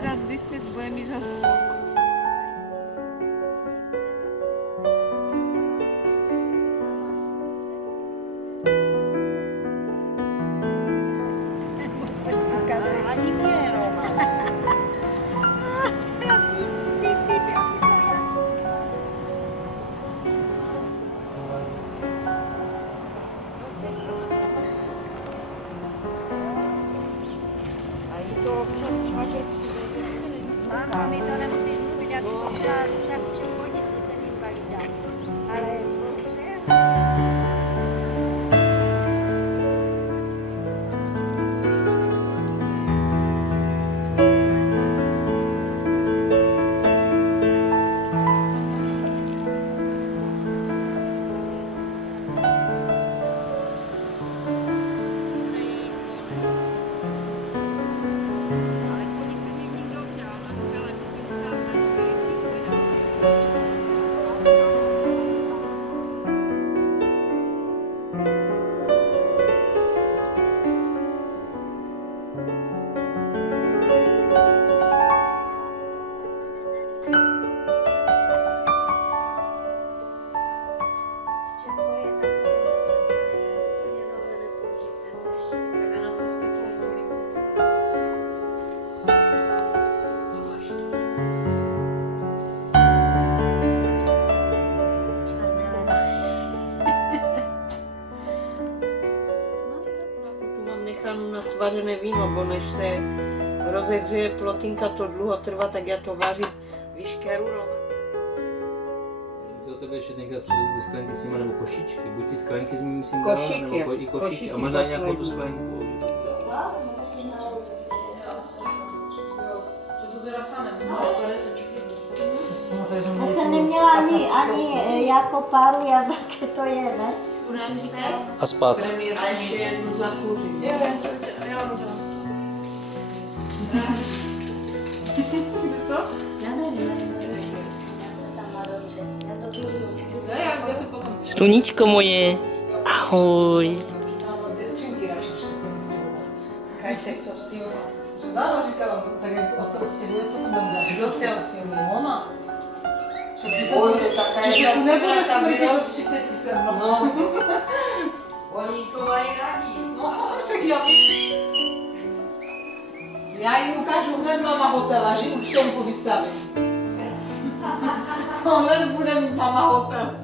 zase vysvět, bude mi zase horko. Máma, mi to nemusíš mluvit, já ti potřeba se učím chodit, co jsem invalida. Ale dobře. Na svařené víno, bo než se rozehřeje plotinka, to dlouho trvá, tak já to vařím výškeru. Jestli se o tebe ještě tenkrát přivezli ty sklenky s nima, nebo košičky, buď ty sklenky s nimi myslím košíky, nebo i košíky, a možná nějakou tu sklenku. Já jsem neměla ani jako páru, jaké to je, ne? A spát. A ještě jednu zakouřit. Co? Já nevím, já se tam má dobře. Já to budu. Sluníčko moje, ahoj. Dvě skřínky naše, že se odstěhoval. Kaj se chce odstěhovat. Dáno říkala, tak jak se odstěhuje, co to bude dělat? Kdo se odstěhuje? Ona. Že tu nebude smrdět do 30 se mnou. No. Oni to mají rádi. No, však já jim ukážu hned mama hotela, že účtenku vystavím. To hned bude mít mama hotel.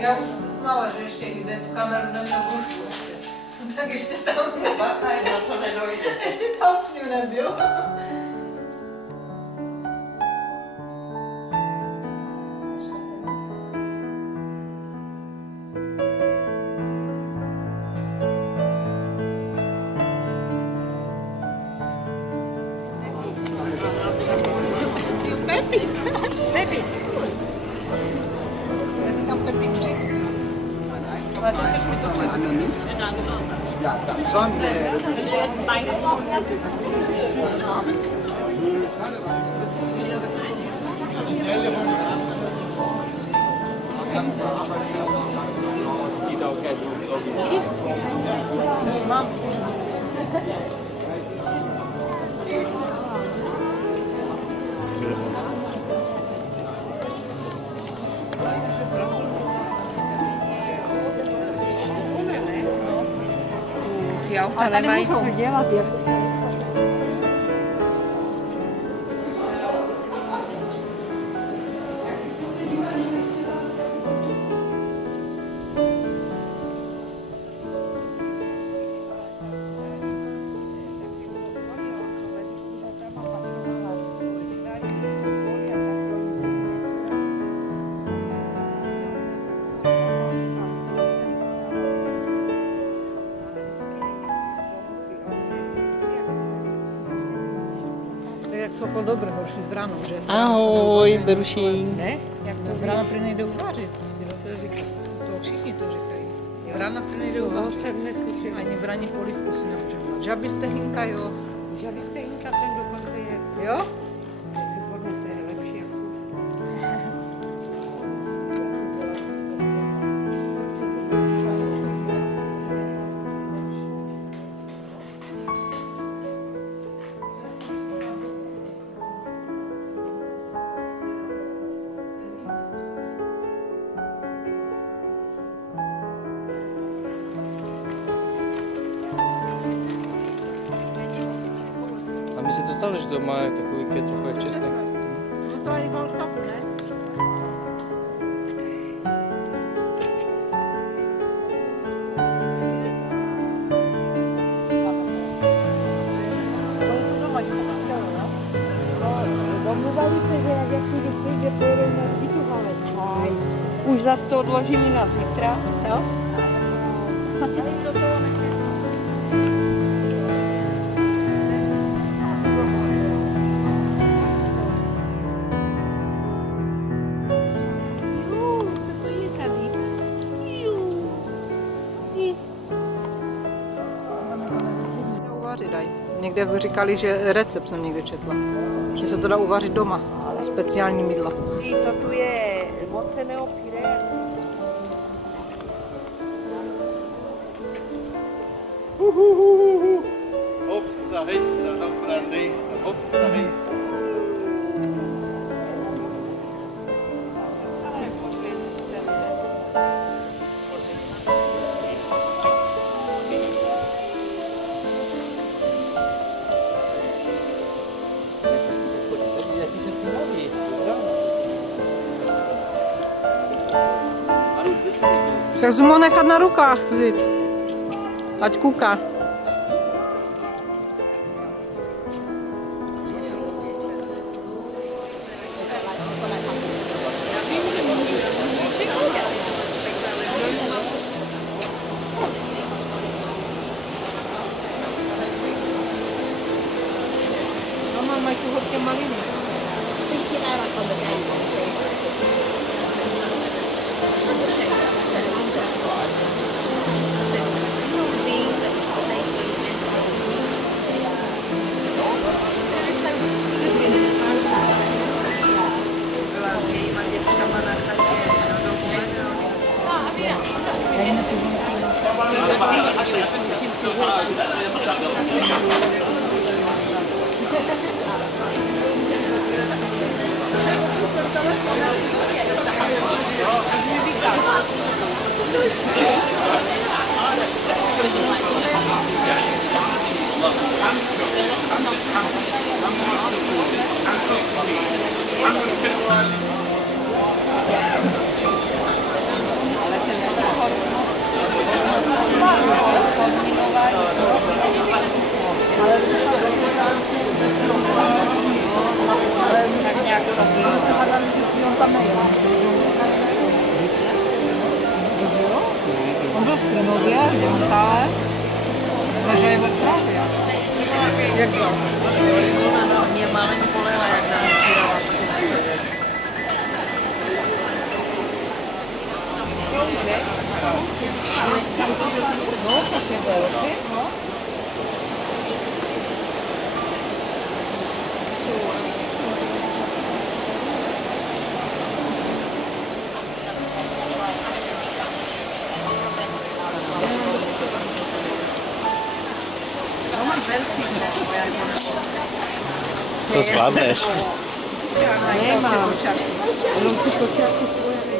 Já už jsem se smála, že ještě jde tu kameru neměl v rušku ještě. Tak ještě tam ještě tam s ním nebyl. Pepi. Aber das ist mit dazu. Ja, dann schon. A tady můžou dělat. jak Sokol Dobr, horší s branou, že? Ahoj, Beruši. Ne? Jak to vrana prý nejde uvařit. To všichni to říkají. Vrana prý nejde uvařit. Ani vraní polívku si nemůžeme dát. Žaby stehinka, jo. Žaby stehinka ten dokonce je. Jo? Výborně, to je lepší jako. A mně se to stalo, že to má takový trochu jak česnek. No to ani mal štátu, ne? Domluvali se, že jak si přijde, pojedeme na zbytu, ale čaj. Už zase to odložíme na zítra, jo? Co to je tady? Uvařit dají. Někde říkali, že recept jsem někde četla. Že se to dá uvařit doma. Speciální mydla. To tu je moceného pyré. Hopsa, hejsa, dobrá nejsa. Hopsa, hejsa, hopsa, hejsa. Tak jsem ho nechat na rukách vzít. Ať kouká. Mama, mají tu hodně maliny. On byl v Krnově, v Jontále, zažije ve Strávě. Jak to? Mě málem polela, jak nám přidala. No, tak je velký, no. To zvládneš. Nemám. Jenom si počátku svoje.